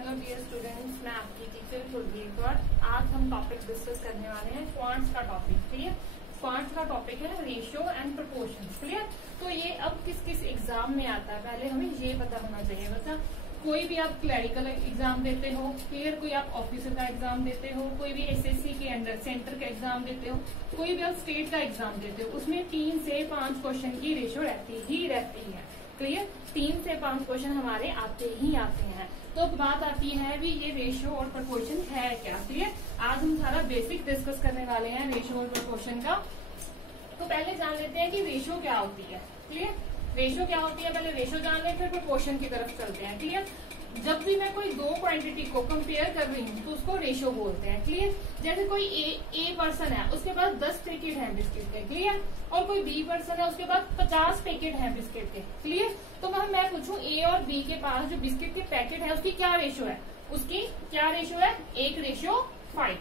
Hello dear students, मैं आपकी teacher Kuldeep Kaur. आज हम टॉपिक डिस्कस करने वाले हैं क्वांट्स का टॉपिक। क्लियर? क्वांट्स का टॉपिक है रेशियो एंड प्रोपोर्शन। क्लियर? तो ये अब किस किस एग्जाम में आता है, पहले हमें ये पता होना चाहिए। बच्चा, कोई भी आप क्लरिकल एग्जाम देते हो, क्लियर, कोई आप ऑफिसर का एग्जाम देते हो, कोई भी एसएससी के अंडर सेंटर का एग्जाम देते हो, कोई भी आप स्टेट का एग्जाम देते हो, उसमें 3 से 5 क्वेश्चन की रेशियो रहती ही रहती है। क्लियर? 3 से 5 क्वेश्चन हमारे आते ही आते हैं। तो बात आती है भी ये रेशियो और प्रोपोर्शन है क्या। क्लियर? आज हम सारा बेसिक डिस्कस करने वाले हैं रेशियो और प्रोपोर्शन का। तो पहले जान लेते हैं कि रेशियो क्या होती है। क्लियर? रेशियो क्या होती है, पहले रेशियो जान लें, फिर प्रोपोर्शन की तरफ चलते हैं। क्लियर? जब भी मैं कोई दो क्वांटिटी को कंपेयर कर रही हूँ तो उसको रेशियो बोलते हैं। क्लियर? जैसे कोई ए पर्सन है, उसके पास 10 पैकेट है बिस्किट के। क्लियर? और कोई बी पर्सन है, उसके पास 50 पैकेट है बिस्किट के। क्लियर? तो मैं पूछूं ए और बी के पास जो बिस्किट के पैकेट है उसकी क्या रेशियो है, उसकी क्या रेशियो है? 1:5।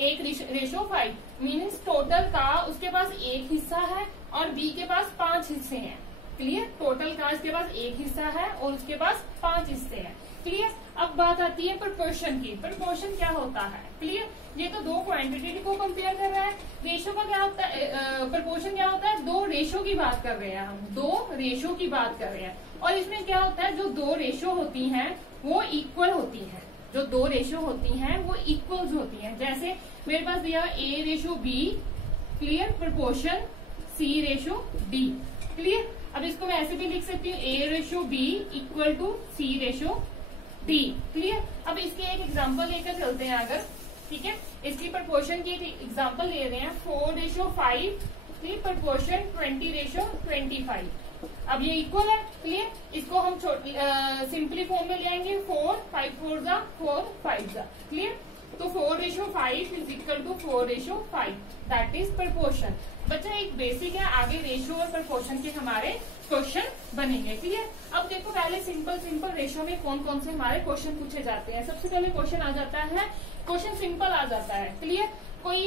1:5 मीन्स टोटल का उसके पास एक हिस्सा है और बी के पास 5 हिस्से हैं। क्लियर? टोटल का इसके पास एक हिस्सा है और उसके पास 5 हिस्से हैं। क्लियर? अब बात आती है प्रोपोर्शन की। प्रोपोर्शन क्या होता है? क्लियर? ये तो दो क्वांटिटी को कंपेयर कर रहा है। रेशियो का क्या होता है, प्रोपोर्शन क्या होता है? दो रेशियो की बात कर रहे हैं हम, दो रेशियो की बात कर रहे हैं। और इसमें क्या होता है, जो दो रेशियो होती हैं वो इक्वल होती है। जो दो रेशियो होती हैं वो इक्वल्स होती हैं। जैसे मेरे पास दिया A:B। Clear? Proportion C:D। Clear? अब इसको मैं ऐसे भी लिख सकती हूँ A:B = C:D। क्लियर? अब इसके एक एग्जांपल लेकर चलते हैं अगर, ठीक है। इसकी प्रोपोर्शन की एक एग्जांपल ले रहे हैं 4:5 की प्रोपोर्शन 20:25। अब ये इक्वल है। क्लियर? इसको हम सिंपली फॉर्म में ले आएंगे 4, 5 4 जा 4, 5 जा। क्लियर? तो 4:5 = 4:5, दैट इज प्रोपोर्शन। बच्चा एक बेसिक है, आगे रेशियो और प्रोपोर्शन के हमारे क्वेश्चन बनेंगे। क्लियर? अब देखो पहले सिंपल रेशियो में कौन कौन से हमारे क्वेश्चन पूछे जाते हैं। सबसे पहले क्वेश्चन आ जाता है, क्वेश्चन सिंपल आ जाता है। क्लियर? कोई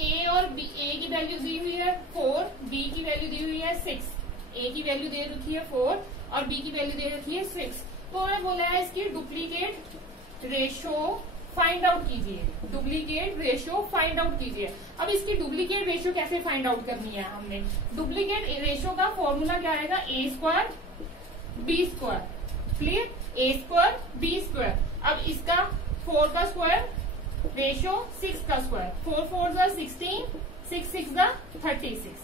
ए और बी, ए की वैल्यू दी हुई है 4, बी की वैल्यू दी हुई है 6। ए की वैल्यू दे रखी है 4 और बी की वैल्यू दे रखी है 6। तो उन्होंने बोला है इसकी डुप्लीकेट रेशियो फाइंड आउट कीजिए। डुप्लीकेट रेशियो फाइंड आउट कीजिए। अब इसकी डुप्लीकेट रेशियो कैसे फाइंड आउट करनी है हमने? डुप्लीकेट रेशियो का फॉर्मूला क्या आएगा? A² B²। Clear? A² B²। अब इसका 4 का स्क्वायर रेशियो 6 का स्क्वायर, 4 4 जा 16, 6 6 जा 36।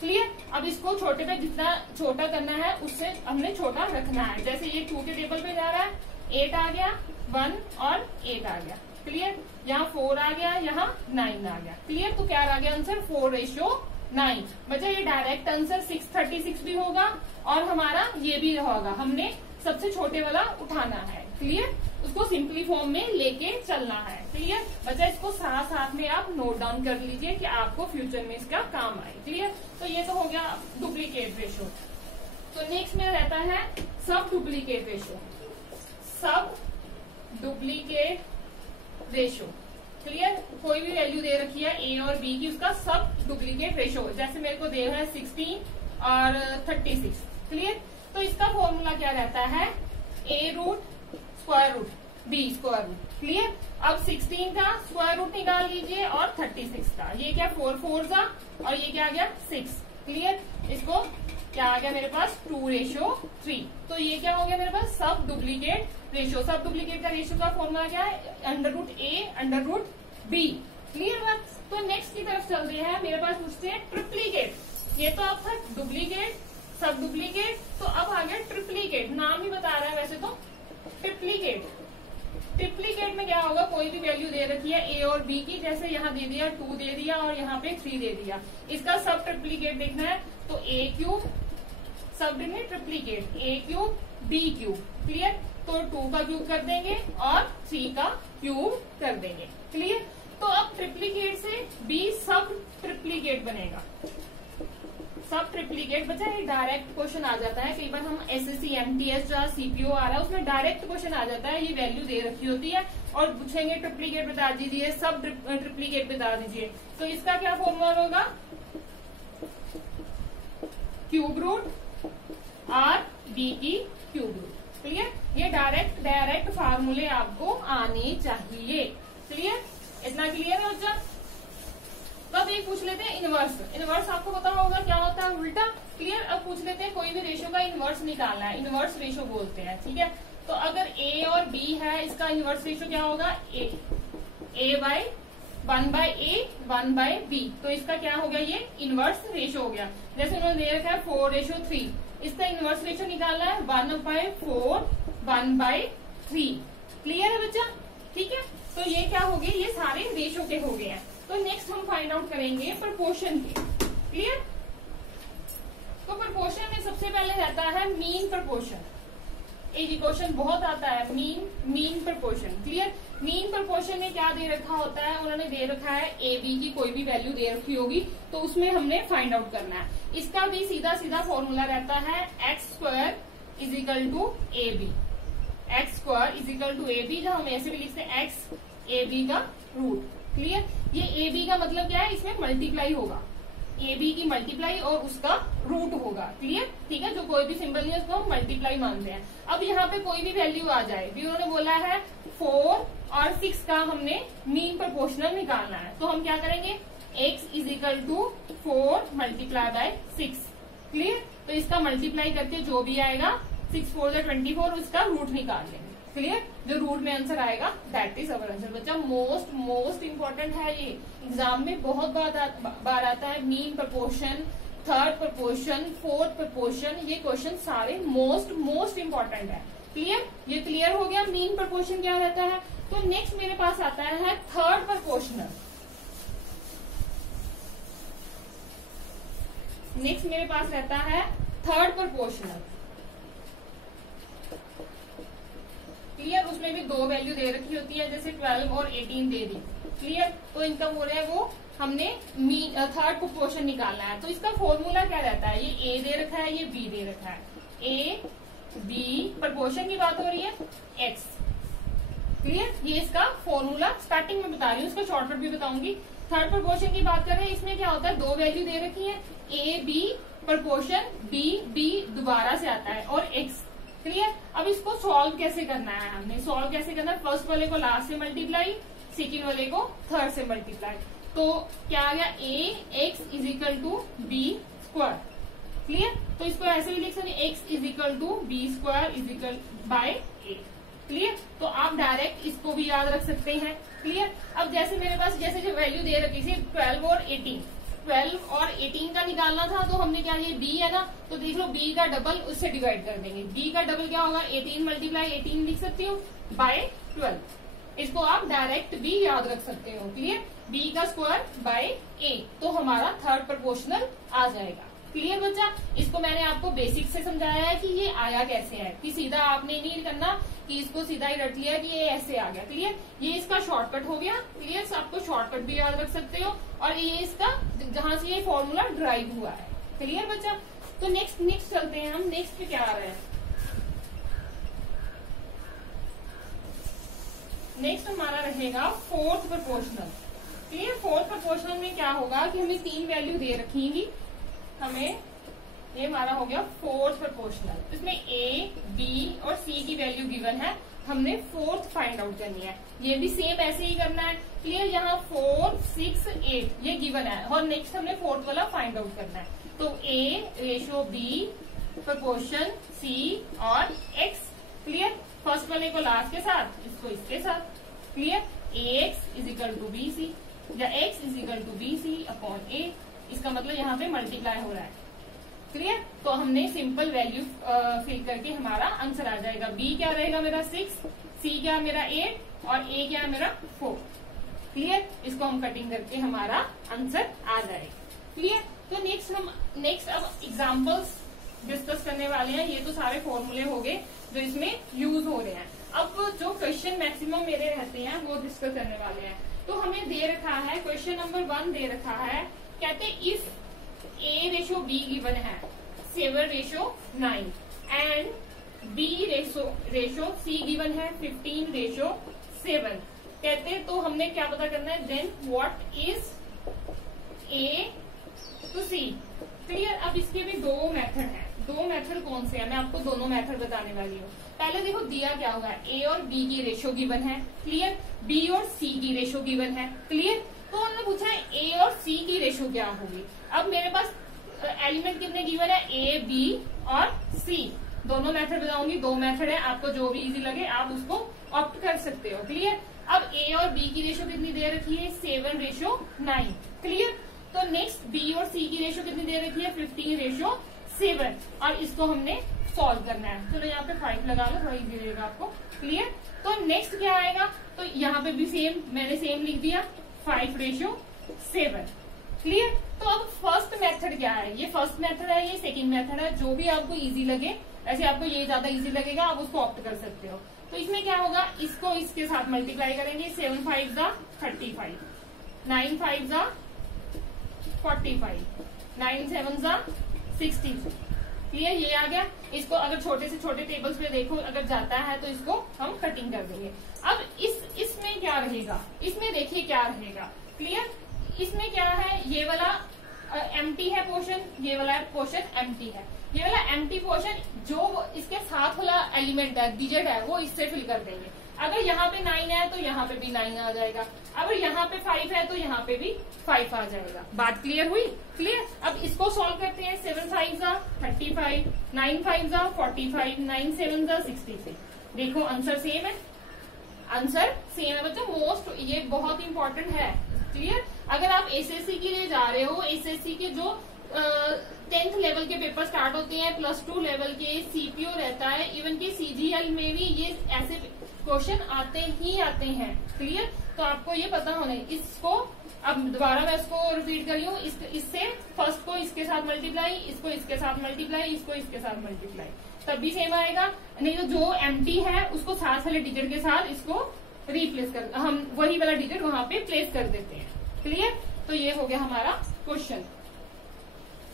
क्लियर? अब इसको छोटे पे जितना छोटा करना है उससे हमने छोटा रखना है। जैसे ये 2 के टेबल पे जा रहा है, 8 आ गया, 1 और 8 आ गया। क्लियर? यहाँ 4 आ गया, यहाँ 9 आ गया। क्लियर? तो क्या आ गया आंसर? 4:9। बच्चा ये डायरेक्ट आंसर 636 भी होगा और हमारा ये भी होगा। हमने सबसे छोटे वाला उठाना है। क्लियर? उसको सिंपली फॉर्म में लेके चलना है। क्लियर? बच्चा इसको साथ में आप नोट डाउन कर लीजिए कि आपको फ्यूचर में इसका काम आए। क्लियर? तो ये तो हो गया डुप्लीकेट रेशियो। तो नेक्स्ट में रहता है सब डुप्लीकेट रेशियो। सब डुप्लीकेट रेशियो। क्लियर? कोई भी वैल्यू दे रखी है ए और बी की, उसका सब डुप्लीकेट रेशियो। जैसे मेरे को दे रहा है 16 और 36। क्लियर? तो इसका फॉर्मूला क्या रहता है? A√√, B²। क्लियर? अब 16 का स्क्वायर रूट निकाल लीजिए और 36 का, ये क्या 4 4 जा और ये क्या आ गया 6। क्लियर? इसको क्या आ गया मेरे पास? 2:3। तो ये क्या हो गया मेरे पास? सब डुप्लीकेट रेशियो। सब डुप्लीकेट का रेशियो का फॉर्मूला क्या है? √A√B। क्लियर बात? तो नेक्स्ट की तरफ चलते हैं। मेरे पास पूछते हैं ट्रिप्लीकेट। ये तो अब था डुप्लीकेट, सब डुप्लीकेट, तो अब आ गया ट्रिप्लीकेट। नाम ही बता रहा है वैसे तो, ट्रिप्लीकेट। ट्रिप्लीकेट में क्या होगा? कोई भी वैल्यू दे रखी है ए और बी की, जैसे यहाँ दे दिया 2 दे दिया और यहाँ पे 3 दे दिया। इसका सब ट्रिप्लीकेट देखना है तो A³ सब ट्रिप्लीकेट A³ B³। क्लियर? तो 2 का क्यूब कर देंगे और 3 का क्यूब कर देंगे। क्लियर? तो अब ट्रिप्लीकेट से B सब ट्रिप्लीकेट बनेगा। सब ट्रिप्लीकेट। बच्चा एक डायरेक्ट क्वेश्चन आ जाता है, कई बार हम एसएससी एमटीएस जो सीपीओ आ रहा है उसमें डायरेक्ट क्वेश्चन आ जाता है, ये वैल्यू दे रखी होती है और पूछेंगे ट्रिप्लीकेट बता दीजिए, सब ट्रिप्लीकेट बता दीजिए। तो इसका क्या फॉर्मूला होगा? क्यूब रूट आर बी की क्यूब रूट। क्लियर, ये डायरेक्ट फार्मूले आपको आने चाहिए। क्लियर, इतना क्लियर है बच्चा। तो अब एक पूछ लेते हैं इनवर्स। इनवर्स आपको पता होगा क्या होता है, उल्टा। क्लियर, अब पूछ लेते हैं कोई भी रेशो का इनवर्स निकालना है, इनवर्स रेशो बोलते हैं। ठीक है, तो अगर ए और बी है, इसका इनवर्स रेशो क्या होगा, ए बाय 1/a 1/b। तो इसका क्या हो गया, ये इनवर्स रेशो हो गया। जैसे उन्होंने दे रखा है 4:3, इसका इनवर्स रेशो निकालना है 1/4 1/3। क्लियर है बच्चा, ठीक है। तो ये क्या हो गए, ये सारे रेशो के हो गए हैं। तो नेक्स्ट हम फाइंड आउट करेंगे प्रोपोर्शन के। क्लियर, तो प्रोपोर्शन में सबसे पहले रहता है मीन प्रोपोर्शन। एक क्वेश्चन बहुत आता है, mean proportion. Clear, mean proportion में क्या दे रखा होता है, उन्होंने दे रखा है ए बी की कोई भी वैल्यू दे रखी होगी, तो उसमें हमने फाइंड आउट करना है। इसका भी सीधा सीधा फॉर्मूला रहता है x² = AB। x² = AB, जहां हम ऐसे भी लिखते हैं x AB का रूट। क्लियर, ये AB का मतलब क्या है, इसमें मल्टीप्लाई होगा, AB की मल्टीप्लाई और उसका रूट होगा। क्लियर, ठीक है, जो कोई भी सिंबल नहीं है उसको हम मल्टीप्लाई मानते हैं। अब यहाँ पे कोई भी वैल्यू आ जाए, भी उन्होंने बोला है 4 और 6 का हमने मीन प्रोपोर्शनल निकालना है, तो हम क्या करेंगे, x = 4 × 6। क्लियर, तो इसका मल्टीप्लाई करके जो भी आएगा 6 4 = 24, उसका रूट निकाल लेंगे। क्लियर, जो रूट में आंसर आएगा दैट इज अवर आंसर। बच्चा मोस्ट इंपॉर्टेंट है, ये एग्जाम में बहुत बार आता है। Mean proportion, third proportion, fourth proportion, ये क्वेश्चन सारे मोस्ट इंपॉर्टेंट है। क्लियर, ये क्लियर हो गया मीन प्रोपोर्शन क्या रहता है। तो नेक्स्ट मेरे पास आता है थर्ड प्रोपोर्शनल। नेक्स्ट मेरे पास रहता है थर्ड प्रोपोर्शनल। क्लियर, उसमें भी दो वैल्यू दे रखी होती है, जैसे 12 और 18 दे दी। क्लियर, तो इनका बोल रहा है वो हमने थर्ड प्रोपोर्शन निकालना है। तो इसका फॉर्मूला क्या रहता है, ये ए दे रखा है, ये बी दे रखा है, ए बी, प्रोपोर्शन की बात हो रही है एक्स। क्लियर, ये इसका फॉर्मूला स्टार्टिंग में बता रही हूँ, उसका शॉर्टकट भी बताऊंगी। थर्ड प्रोपोर्शन की बात कर रहे हैं, इसमें क्या होता है, दो वैल्यू दे रखी है, ए बी प्रोपोर्शन बी दोबारा से आता है और एक्स। क्लियर, अब इसको सॉल्व कैसे करना है, हमने सॉल्व कैसे करना है, फर्स्ट वाले को लास्ट से मल्टीप्लाई, सेकेंड वाले को थर्ड से मल्टीप्लाई। तो क्या आ गया, a x = b²। क्लियर, तो इसको ऐसे भी लिख सकते हैं, x = b² /a। क्लियर, तो आप डायरेक्ट इसको भी याद रख सकते हैं। क्लियर, अब जैसे मेरे पास जैसे जो वैल्यू दे रखी थी 12 और 18, 12 और 18 का निकालना था, तो हमने क्या, ये b है ना, तो देख लो b का डबल उससे डिवाइड कर देंगे। b का डबल क्या होगा, 18 × 18 लिख सकती हूँ /12। इसको आप डायरेक्ट भी याद रख सकते हो। क्लियर, b² /a, तो हमारा थर्ड प्रोपोर्शनल आ जाएगा। क्लियर बच्चा, इसको मैंने आपको बेसिक से समझाया है कि ये आया कैसे है, कि सीधा आपने नहीं करना कि इसको सीधा ही रट लिया कि ये ऐसे आ गया। क्लियर, ये इसका शॉर्टकट हो गया। क्लियर, आपको शॉर्टकट भी याद रख सकते हो, और ये इसका जहां से ये फॉर्मूला ड्राइव हुआ है। क्लियर बच्चा, तो नेक्स्ट चलते हैं हम। नेक्स्ट पे क्या आ रहा है, नेक्स्ट हमारा रहेगा fourth proportional. Clear, fourth proportional में क्या होगा कि हमें 3 वैल्यू दे रखेंगी, हमें ये हमारा हो गया फोर्थ प्रोपोर्शनल। इसमें ए बी और सी की वैल्यू गिवन है, हमने फोर्थ फाइंड आउट करनी है। ये भी सेम ऐसे ही करना है। क्लियर, यहाँ 4 6 8 ये गिवन है, और नेक्स्ट हमने फोर्थ वाला फाइंड आउट करना है। तो a b प्रोपोर्शन c और x। क्लियर, फर्स्ट वाले को लास्ट के साथ, इसको इसके साथ। क्लियर, ax = bc या x = bc/a, इसका मतलब यहाँ पे मल्टीप्लाई हो रहा है। क्लियर, तो हमने सिंपल वैल्यू फिल करके हमारा आंसर आ जाएगा। b क्या रहेगा मेरा 6, c क्या मेरा 8 और a क्या मेरा 4। क्लियर, इसको हम कटिंग करके हमारा आंसर आ जाएगा। क्लियर, तो नेक्स्ट अब एग्जांपल्स डिस्कस करने वाले हैं। ये तो सारे फॉर्मूले हो गए जो इसमें यूज हो रहे हैं। अब जो क्वेश्चन मैक्सिमम मेरे रहते हैं वो डिस्कस करने वाले हैं। तो हमें दे रखा है, क्वेश्चन नंबर 1 दे रखा है, कहते इफ a/b गिवन है 7/9 एंड b/c गिवन है 15/7, कहते तो हमने क्या पता करना है, then what is a to c। Clear, अब इसके भी दो मेथड हैं, दो मेथड कौन से हैं, मैं आपको दोनों मेथड बताने वाली हूँ। पहले देखो दिया क्या होगा, ए और बी की रेशियो गिवन है, क्लियर, बी और सी की रेशियो गिवन है, क्लियर। तो उन्होंने पूछा है ए और सी की रेशियो क्या होगी। अब मेरे पास एलिमेंट कितने गिवन है, ए बी और सी, दोनों मेथड बताऊंगी, दो मेथड है, आपको जो भी इजी लगे आप उसको ऑप्ट कर सकते हो, क्लियर। अब ए और बी की रेशियो कितनी दे रखी है, 7:9, क्लियर। तो नेक्स्ट बी और सी की रेशियो कितनी दे रखी है, 15:7, और इसको हमने सॉल्व करना है। चलो यहाँ पे 5 लगा लो, थोड़ा इजी रहेगा आपको, क्लियर। तो नेक्स्ट क्या आएगा, तो यहाँ पे भी सेम, मैंने सेम लिख दिया, 5:7, क्लियर। तो अब फर्स्ट मेथड क्या है, ये फर्स्ट मेथड है, ये सेकंड मेथड है, जो भी आपको इजी लगे, ऐसे आपको ये ज्यादा इजी लगेगा आप उसको ऑप्ट कर सकते हो। तो इसमें क्या होगा, इसको इसके साथ मल्टीप्लाई करेंगे, 7 5 35, 9 5 45, 9 7 62, क्लियर, ये आ गया। इसको अगर छोटे से छोटे टेबल्स पे देखो अगर जाता है तो इसको हम कटिंग कर देंगे। अब इसमें क्या रहेगा, इसमें देखिए क्या रहेगा, क्लियर। इसमें क्या है, ये वाला एम्प्टी है पोर्शन, ये वाला पोर्शन एम्प्टी है, ये वाला एम्प्टी पोर्शन जो इसके साथ वाला एलिमेंट है, डिजिट है, वो इससे फिल कर देंगे। अगर यहाँ पे 9 है तो यहाँ पे भी 9 आ जाएगा, अगर यहाँ पे 5 है तो यहाँ पे भी 5 आ जाएगा। बात क्लियर हुई, क्लियर। अब इसको सॉल्व करते हैं, 7 5 35, 9 5 45, 9 7 63। देखो आंसर सेम है, आंसर सेम है बच्चों। मोस्ट ये बहुत इंपॉर्टेंट है, क्लियर। अगर आप एसएससी के लिए जा रहे हो, एसएससी के जो 10th लेवल के पेपर स्टार्ट होते हैं, +2 लेवल के सीपीओ रहता है, इवन की सीजीएल में भी ये ऐसे क्वेश्चन आते ही आते हैं, क्लियर। तो आपको ये पता होना है। इसको अब दोबारा मैं इसको रिपीट कर रही हूँ, इससे फर्स्ट को इसके साथ मल्टीप्लाई, इसको इसके साथ मल्टीप्लाई, इसको इसके साथ मल्टीप्लाई, तब भी सेम आएगा। नहीं तो जो एम्प्टी है उसको साथ वाले डिजिट के साथ इसको रिप्लेस कर, हम वही वाला डिजिट वहां पे प्लेस कर देते हैं, क्लियर। तो ये हो गया हमारा क्वेश्चन।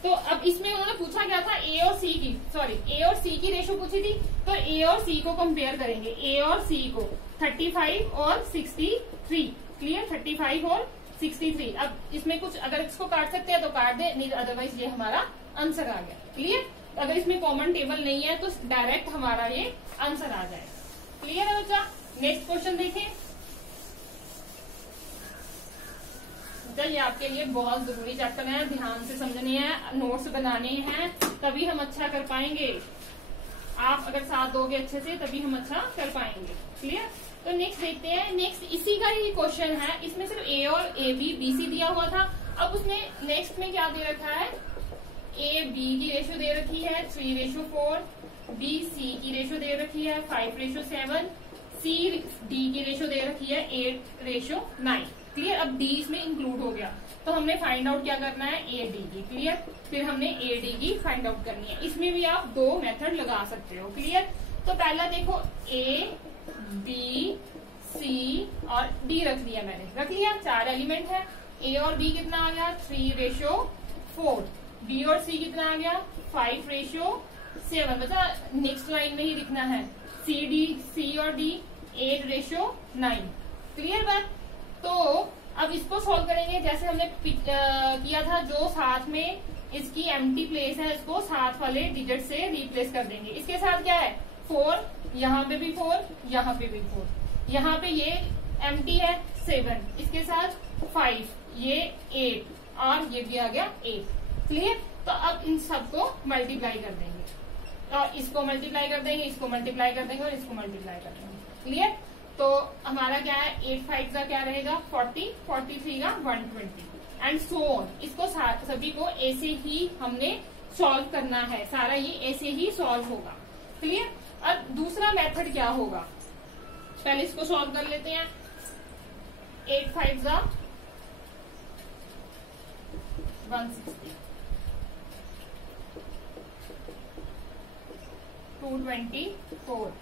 तो अब इसमें उन्होंने पूछा क्या था, ए और सी की, सॉरी ए और सी की रेशियो पूछी थी। तो ए और सी को कंपेयर करेंगे, ए और सी को, 35 और 63, क्लियर, 35 और 63। अब इसमें कुछ अगर इसको काट सकते हैं तो काट दे, नहीं अदरवाइज ये हमारा आंसर आ गया, क्लियर। अगर इसमें कॉमन टेबल नहीं है तो डायरेक्ट हमारा ये आंसर आ जाए, क्लियर है बच्चा। नेक्स्ट क्वेश्चन देखें, ये आपके लिए बहुत जरूरी चैप्टर है, ध्यान से समझने हैं, नोट्स बनाने हैं, तभी हम अच्छा कर पाएंगे। आप अगर साथ दोगे अच्छे से तभी हम अच्छा कर पाएंगे, क्लियर। तो नेक्स्ट देखते हैं, नेक्स्ट इसी का ही क्वेश्चन है, इसमें सिर्फ ए और ए बी बी सी दिया हुआ था। अब उसने नेक्स्ट में क्या दे रखा है, ए बी की रेशियो दे रखी है 3:4, बी सी की रेशियो दे रखी है 5:7, सी डी की रेशियो दे रखी है 8:9, क्लियर। अब डी इसमें इंक्लूड हो गया, तो हमने फाइंड आउट क्या करना है, ए डी की, क्लियर। फिर हमने ए डी की फाइंड आउट करनी है। इसमें भी आप दो मेथड लगा सकते हो, क्लियर। तो पहला देखो, ए बी सी और डी रख लिया मैंने, रख लिया, 4 एलिमेंट है। ए और बी कितना आ गया, 3:4, बी और सी कितना आ गया, 5:7। बचा नेक्स्ट लाइन में ही लिखना है, सी और डी 8:9, क्लियर बात। तो अब इसको सॉल्व करेंगे जैसे हमने किया था, जो साथ में इसकी एम्प्टी प्लेस है इसको साथ वाले डिजिट से रिप्लेस कर देंगे। इसके साथ क्या है, 4, यहाँ पे भी 4, यहाँ पे भी 4, यहाँ पे ये एम्प्टी है 7, इसके साथ 5, ये 8 और ये भी आ गया 8, क्लियर। तो अब इन सबको मल्टीप्लाई कर देंगे और इसको मल्टीप्लाई कर देंगे, इसको मल्टीप्लाई कर देंगे और इसको मल्टीप्लाई कर देंगे, क्लियर। तो हमारा क्या है, 8 5 का क्या रहेगा 40, 43 का 120 एंड सो ऑन। इसको सभी को ऐसे ही हमने सॉल्व करना है, सारा ये ऐसे ही सॉल्व होगा, क्लियर। अब दूसरा मेथड क्या होगा, पहले इसको सॉल्व कर लेते हैं। 8 5 का 160, 224,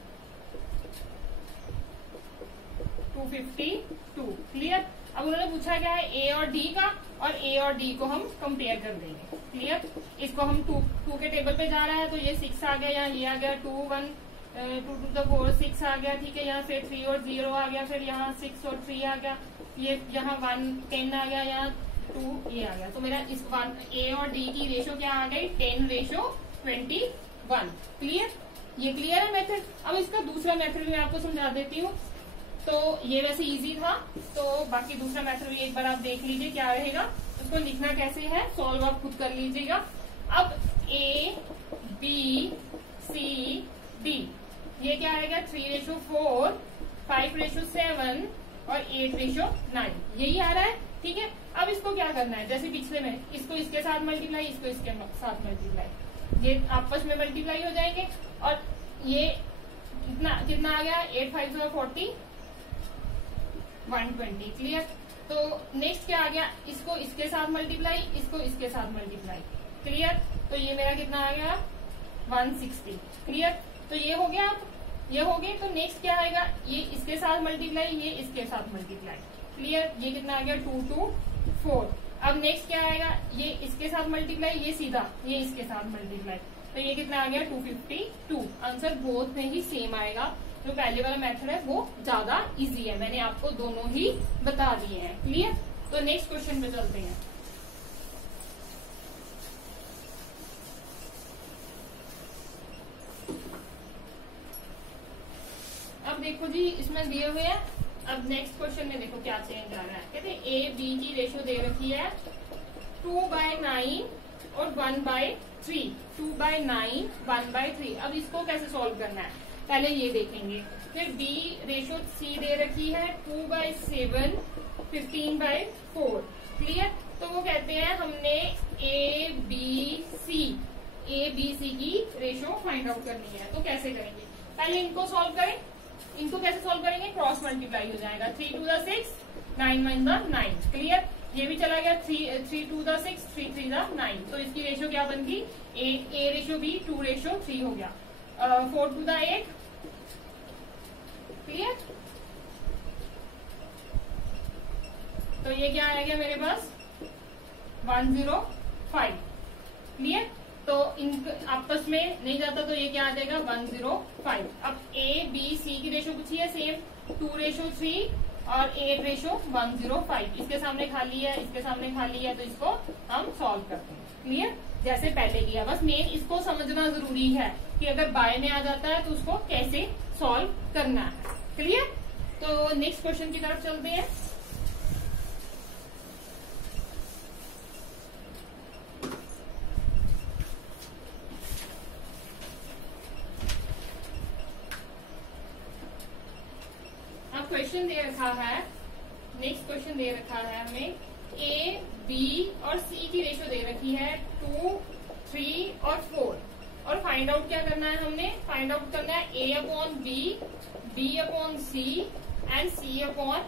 252, क्लियर। अब उन्होंने पूछा क्या है, ए और डी का, और ए और डी को हम कंपेयर कर देंगे, क्लियर। इसको हम 2 के टेबल पे जा रहा है तो ये 6 आ गया, यहाँ ये आ गया 2 1 2 2 the 4 6 आ गया, ठीक है। यहाँ फिर 3 और 0 आ गया, फिर यहाँ 6 और 3 आ गया, ये यहाँ 1 10 आ गया, यहाँ 2 ये आ गया। तो मेरा इस ए और डी की रेशो क्या आ गई, 10:9, 21। क्लियर, ये क्लियर है मेथड। अब इसका दूसरा मेथड भी मैं आपको समझा देती हूँ। तो ये वैसे इजी था, तो बाकी दूसरा मेथड भी एक बार आप देख लीजिए क्या रहेगा। उसको लिखना कैसे है, सॉल्व आप खुद कर लीजिएगा। अब A B C D, ये क्या आएगा 3:4, 5:7 और 8:9, यही आ रहा है। ठीक है, अब इसको क्या करना है, जैसे पिछले में इसको इसके साथ मल्टीप्लाई, इसको इसके साथ मल्टीप्लाई, ये आपस में मल्टीप्लाई हो जाएंगे। और ये कितना कितना आ गया, 8 5 40, 120। क्लियर, तो नेक्स्ट क्या आ गया, इसको इसके साथ मल्टीप्लाई, इसको इसके साथ मल्टीप्लाई। क्लियर, तो ये मेरा कितना आ गया 160। क्लियर, तो ये हो गया, ये हो गए। तो नेक्स्ट क्या आएगा, ये इसके साथ मल्टीप्लाई, ये इसके साथ मल्टीप्लाई। क्लियर, ये कितना आ गया 2 2 4। अब नेक्स्ट क्या आएगा, ये इसके साथ मल्टीप्लाई, ये सीधा ये इसके साथ मल्टीप्लाई, तो ये कितना आ गया 252। आंसर बोथ में ही सेम आएगा। जो पहले वाला मेथड है वो ज्यादा इजी है, मैंने आपको दोनों ही बता दिए हैं। क्लियर, तो नेक्स्ट क्वेश्चन पे चलते हैं। अब देखो जी, इसमें दिए हुए हैं। अब नेक्स्ट क्वेश्चन में देखो क्या चेंज आ रहा है। कहते हैं A B की रेशियो दे रखी है 2/9 और 1/3। 2/9 1/3। अब इसको कैसे सॉल्व करना है पहले ये देखेंगे। फिर B रेशियो C दे रखी है 2/7 15/4। क्लियर, तो वो कहते हैं हमने A B C की रेशियो फाइंड आउट करनी है। तो कैसे करेंगे, पहले इनको सॉल्व करें। इनको कैसे सॉल्व करेंगे, क्रॉस मल्टीप्लाई हो जाएगा। 3 2 6, 9 1 9। क्लियर, ये भी चला गया। 3 2 6, 3 3 9। तो इसकी रेशियो क्या बन गई, A रेशियो B 2:3 हो गया। 4 2 8। क्लियर, तो ये क्या आ गया मेरे पास 105। क्लियर, तो इन आपस में नहीं जाता तो ये क्या आ जाएगा 105। अब A B C की रेशियो पूछी है सेम 2:3 और 8:105। इसके सामने खाली है, इसके सामने खाली है, तो इसको हम सॉल्व करते हैं। क्लियर, जैसे पहले किया, बस मेन इसको समझना जरूरी है कि अगर बाय में आ जाता है तो उसको कैसे सॉल्व करना है। क्लियर, तो नेक्स्ट क्वेश्चन की तरफ चलते हैं। अब क्वेश्चन दे रखा है, नेक्स्ट क्वेश्चन दे रखा है हमें A B और C की रेशियो दे रखी है 2 3 और 4। और फाइंड आउट क्या करना है, हमने फाइंड आउट करना है A/B, B/C and C/8।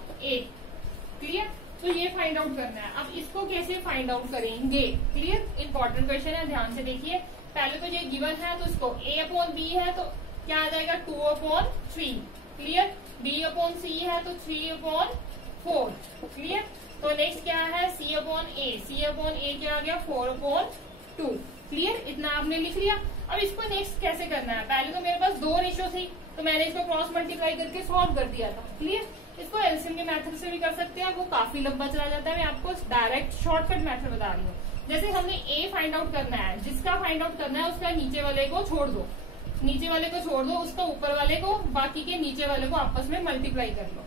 Clear, तो ये फाइंड आउट करना है। अब इसको कैसे फाइंड आउट करेंगे, क्लियर, इंपॉर्टेंट क्वेश्चन है, ध्यान से देखिए। पहले तो ये गिवन है, तो इसको A/B है तो क्या आ जाएगा 2/3। क्लियर, B/C है तो 3/4। क्लियर, तो नेक्स्ट क्या है C/A। C/A क्या आ गया 4/2। क्लियर, इतना आपने लिख लिया। अब इसको नेक्स्ट कैसे करना है, पहले तो मेरे पास 2 रेशियो थी तो मैंने इसको क्रॉस मल्टीप्लाई करके सॉल्व कर दिया था। क्लियर, इसको एलसीएम के मेथड से भी कर सकते हैं, वो काफी लंबा चला जाता है। मैं आपको डायरेक्ट शॉर्टकट मेथड बता रही हूँ। जैसे हमने A फाइंड आउट करना है, जिसका फाइंड आउट करना है उसका नीचे वाले को छोड़ दो, नीचे वाले को छोड़ दो, उसका ऊपर वाले को, बाकी के नीचे वाले को आपस में मल्टीप्लाई कर लो।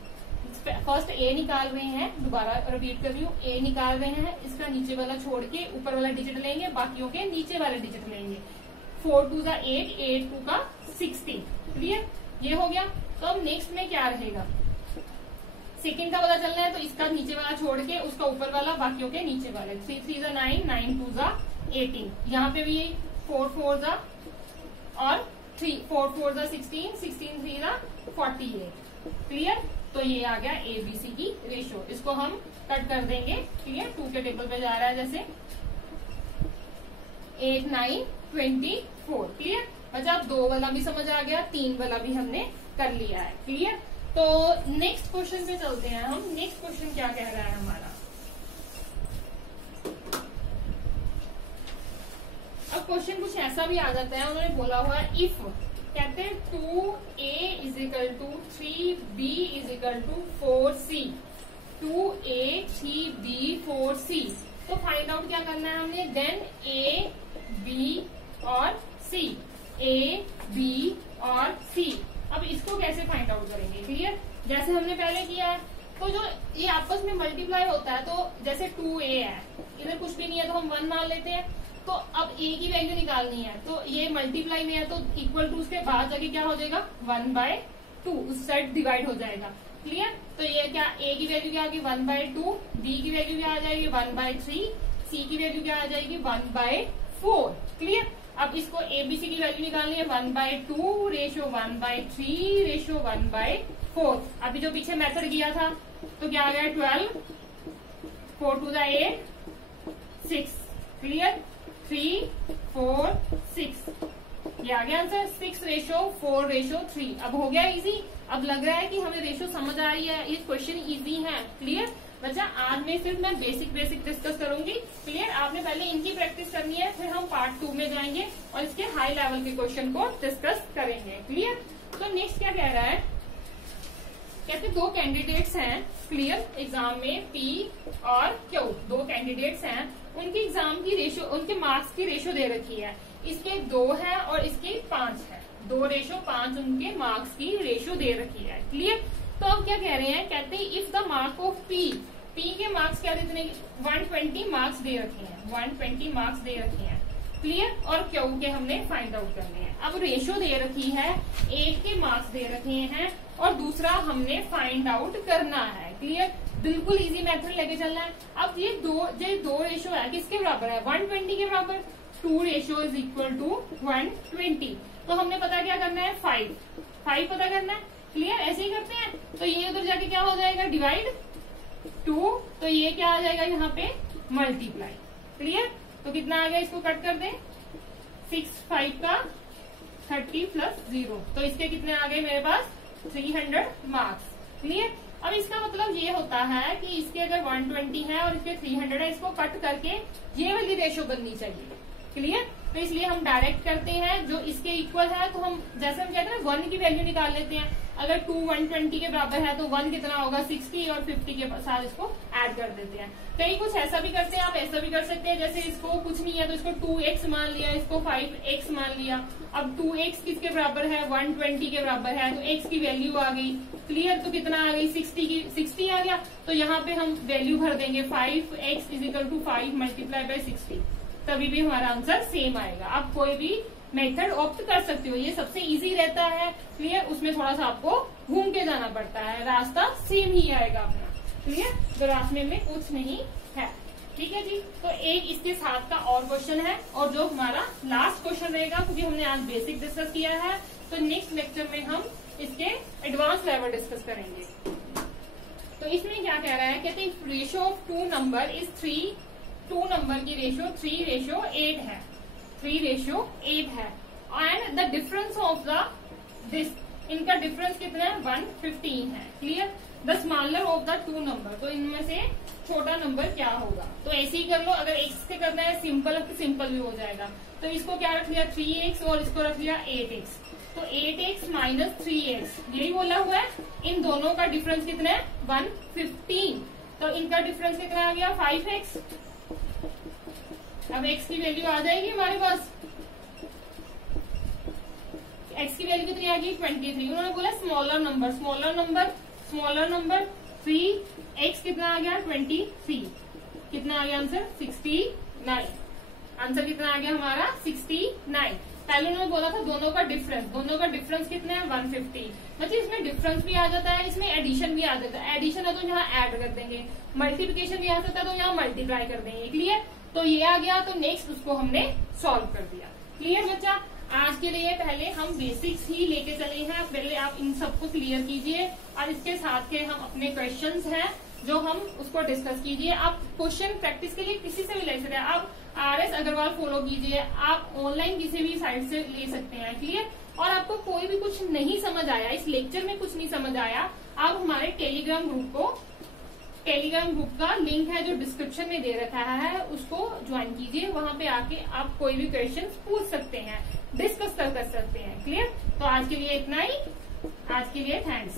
फर्स्ट A निकाल रहे हैं, दोबारा रिपीट कर रही हूँ, A निकाल रहे हैं, इसका नीचे वाला छोड़ के ऊपर वाला डिजिट लेंगे, बाकियों के नीचे वाले डिजिट लेंगे। 4 2 8, 8 2 16। क्लियर, ये हो गया। तो अब नेक्स्ट में क्या रहेगा, सेकंड का पता चलना है, तो इसका नीचे वाला छोड़ के उसका ऊपर वाला, बाकियों के नीचे वाले। 3 3 9, 9 2 18। यहाँ पे भी 4 4 और 4 4 16, 16 3 48। क्लियर, तो ये आ गया ABC की रेशियो। इसको हम कट कर देंगे। क्लियर, 2 के टेबल पे जा रहा है, जैसे 8 9 24। क्लियर, अच्छा 2 वाला भी समझ आ गया, 3 वाला भी हमने कर लिया है। क्लियर, तो नेक्स्ट क्वेश्चन पे चलते हैं हम। नेक्स्ट क्वेश्चन क्या कह रहा है हमारा, अब क्वेश्चन कुछ ऐसा भी आ जाता है, उन्होंने बोला हुआ है इफ, कहते हैं 2A = 3B = 4C। 2A 3B 4C। तो फाइंड आउट क्या करना है हमने, देन A B और सी, ए बी और सी। अब इसको कैसे फाइंड आउट करेंगे, क्लियर, जैसे हमने पहले किया है। तो जो ये आपस में मल्टीप्लाई होता है, तो जैसे 2a है, इधर कुछ भी नहीं है तो हम 1 मान लेते हैं। तो अब a की वैल्यू निकालनी है, तो ये मल्टीप्लाई में है तो इक्वल टू उसके बाद जाके क्या हो जाएगा 1/2, उस साइड डिवाइड हो जाएगा, क्लियर। तो ये क्या a की वैल्यू क्या आ गई 1/2, b की वैल्यू क्या आ जाएगी 1/3, c की वैल्यू क्या आ जाएगी 1/4, क्लियर। अब इसको एबीसी की वैल्यू निकालनी है 1/2 रेशो 1/3 रेशो 1/4। अभी जो पीछे मेथड किया था तो क्या आ गया 12, 4 to the 8, 6, क्लियर, 3, 4, 6, ये आ गया आंसर 6 रेशो 4 रेशो 3। अब हो गया इजी। अब लग रहा है कि हमें रेशो समझ आ रही है, ये क्वेश्चन इजी है, क्लियर। बच्चा आज में सिर्फ मैं बेसिक डिस्कस करूंगी, क्लियर। आपने पहले इनकी प्रैक्टिस करनी है, फिर हम पार्ट 2 में जाएंगे और इसके हाई लेवल के क्वेश्चन को डिस्कस करेंगे, क्लियर। तो नेक्स्ट क्या कह रहा है, कहते 2 कैंडिडेट्स हैं, क्लियर, एग्जाम में P और Q, 2 कैंडिडेट्स हैं, उनकी एग्जाम की रेशो, उनके मार्क्स की रेशो दे रखी है। इसके 2 है और इसके 5 है, 2 रेशो 5 उनके मार्क्स की रेशो दे रखी है, क्लियर। तो अब क्या कह रहे हैं, कहते हैं if the mark of P के मार्क्स क्या देते हैं 120 मार्क्स दे रखे हैं, 120 मार्क्स दे रखे हैं, क्लियर। और Q के हमने फाइंड आउट करने हैं। अब रेशो दे रखी है, एक के मार्क्स दे रखे हैं और दूसरा हमने फाइंड आउट करना है, क्लियर। बिल्कुल इजी मेथड लेके चलना है। अब ये दो रेशो है, किसके बराबर है 120 के बराबर, 2 रेशो इज इक्वल टू 120। तो हमने पता क्या करना है 5 पता करना है, क्लियर। ऐसे ही करते हैं, तो ये उधर जाके क्या हो जाएगा डिवाइड 2, तो ये क्या आ जाएगा यहाँ पे मल्टीप्लाई, क्लियर। तो कितना आ गया, इसको कट कर दें, 6 5 का 30 प्लस 0, तो इसके कितने आ गए मेरे पास 300 मार्क्स, क्लियर। अब इसका मतलब ये होता है कि इसके अगर 120 है और इसके 300 है, इसको कट करके ये वाली रेशो बननी चाहिए, क्लियर। तो इसलिए हम डायरेक्ट करते हैं, जो इसके इक्वल है तो हम जैसे हम कहते हैं 1 की वैल्यू निकाल लेते हैं। अगर 2 120 के बराबर है तो 1 कितना होगा 60 और 50 के साथ इसको ऐड कर देते हैं। कहीं कुछ ऐसा भी करते हैं, आप ऐसा भी कर सकते हैं, जैसे इसको कुछ नहीं है तो इसको 2x मान लिया, इसको 5x मान लिया। अब 2x किसके बराबर है 120 के बराबर है, तो x की वैल्यू आ गई, क्लियर। तो कितना आ गई 60 आ गया। तो यहाँ पे हम वैल्यू भर देंगे 5x is equal to 5 multiply by 60, तभी भी हमारा आंसर सेम आएगा। आप कोई भी मेथड ऑप्ट कर सकते हो, ये सबसे इजी रहता है, क्लियर। उसमें थोड़ा सा आपको घूम के जाना पड़ता है, रास्ता सेम ही आएगा अपना, क्लियर। तो रास्ते में कुछ नहीं है, ठीक है जी। तो एक इसके साथ का और क्वेश्चन है, और जो हमारा लास्ट क्वेश्चन रहेगा, क्योंकि हमने आज बेसिक डिस्कस किया है, तो नेक्स्ट लेक्चर में हम इसके एडवांस लेवल डिस्कस करेंगे। तो इसमें क्या कह रहा है, कहते हैं ratio of 2 number is 3, 2 number की रेशियो 3:8 है, 3:8 है। And the difference of this, इनका डिफरेंस कितना है 115 है, clear. The smaller of the 2 number, तो इनमें से छोटा नंबर क्या होगा। तो ऐसे ही कर लो, अगर x से करना है सिंपल तो सिंपल भी हो जाएगा। तो इसको क्या रख लिया 3x और इसको रख लिया 8x, तो 8x माइनस 3x, यही बोला हुआ है। इन दोनों का डिफरेंस कितना है 115, तो इनका डिफरेंस कितना आ गया 5x। अब x की वैल्यू आ जाएगी हमारे पास, x की वैल्यू कितनी आ गई 23। उन्होंने बोला स्मॉलर नंबर 3, x कितना आ गया 23, कितना आ गया आंसर 69। आंसर कितना आ गया हमारा 69। पहले उन्होंने बोला था दोनों का डिफरेंस कितना है 150, मतलब इसमें डिफरेंस भी आ जाता है, इसमें एडिशन भी आ जाता है। एडिशन है तो यहाँ ऐड कर देंगे, मल्टीप्लिकेशन भी आ सकता है तो यहाँ मल्टीप्लाई कर देंगे, क्लियर। तो ये आ गया, तो नेक्स्ट उसको हमने सॉल्व कर दिया, क्लियर बच्चा। आज के लिए पहले हम बेसिक्स ही लेके चले हैं, पहले आप इन सबको क्लियर कीजिए और इसके साथ के हम अपने क्वेश्चंस हैं जो हम उसको डिस्कस कीजिए। आप क्वेश्चन प्रैक्टिस के लिए किसी से भी ले सकते हैं, आप RS अग्रवाल फॉलो कीजिए, आप ऑनलाइन किसी भी साइट से ले सकते हैं, क्लियर। और आपको कोई भी कुछ नहीं समझ आया, इस लेक्चर में कुछ नहीं समझ आया, आप हमारे टेलीग्राम ग्रुप का लिंक है जो डिस्क्रिप्शन में दे रखा है, उसको ज्वाइन कीजिए। वहां पे आके आप कोई भी क्वेश्चन पूछ सकते हैं, डिस्कस कर सकते हैं, क्लियर। तो आज के लिए इतना ही, आज के लिए थैंक्स।